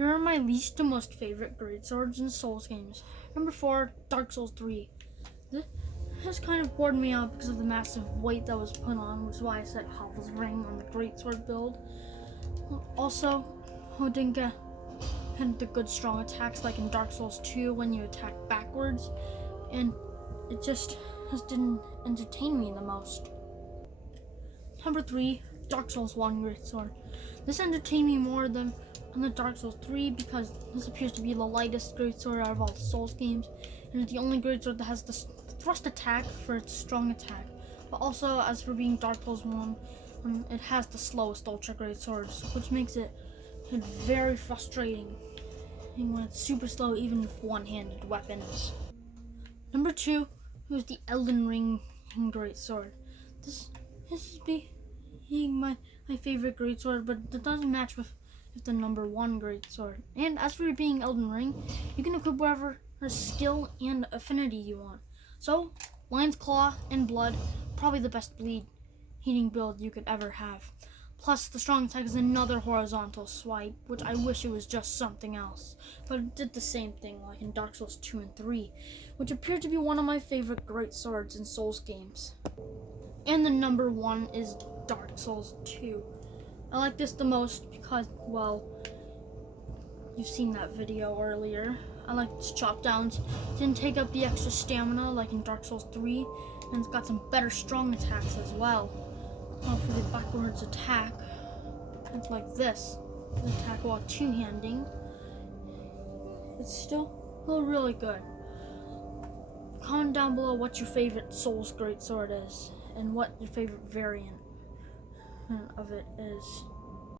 Here are my least to most favorite greatswords in Souls games. Number 4, Dark Souls 3. This has kind of bored me out because of the massive weight that was put on, which is why I said Hovel's Ring on the greatsword build. Also, who didn't get the good strong attacks like in Dark Souls 2 when you attack backwards, and it just didn't entertain me the most. Number 3, Dark Souls 1 greatsword. This entertained me more than on the Dark Souls 3 because this appears to be the lightest greatsword out of all the Souls games, and it's the only greatsword that has the thrust attack for its strong attack. But also, as for being Dark Souls 1, it has the slowest ultra greatswords, which makes it very frustrating when it's super slow even with one-handed weapons. Number 2 is the Elden Ring greatsword. This is being my favorite greatsword, but it doesn't match with the number 1 greatsword. And as for being Elden Ring, you can equip whatever skill and affinity you want. So, Lion's Claw and Blood, probably the best bleed heating build you could ever have. Plus, the strong attack is another horizontal swipe, which I wish it was just something else. But it did the same thing like in Dark Souls 2 and 3, which appeared to be one of my favorite greatswords in Souls games. And the number 1 is Dark Souls 2. I like this the most because, well, you've seen that video earlier. I like its chop downs. Didn't take up the extra stamina like in Dark Souls 3, and it's got some better strong attacks as well. For the backwards attack, it's like this. The attack while two-handing. It's still really good. Comment down below what your favorite Souls greatsword is and what your favorite variant of it is.